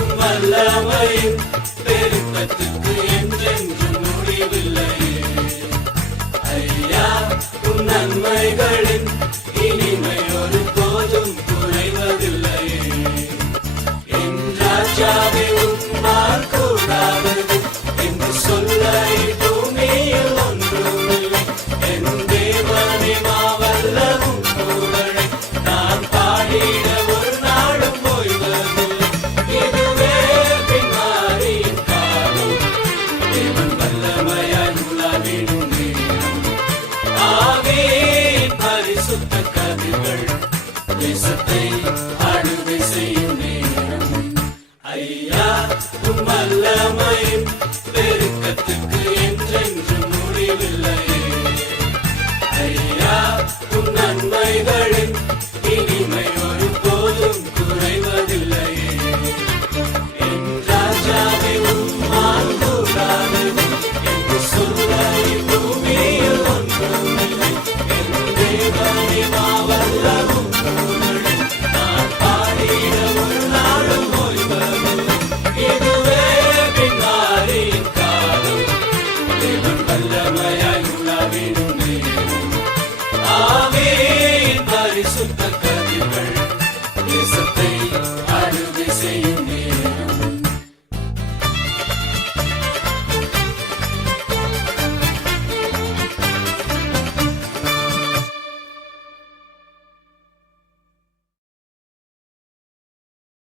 உம் வல்லமையும் என்றென்றும் முடிவில்லை. ஐயா உன் நன்மைகள் என்றென்று முடிவில்லை ஐயா உன் நன்மைகள்